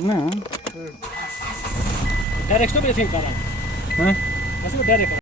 Ne? Direkt stå med det fint bara. Ha? Jag ska direkt.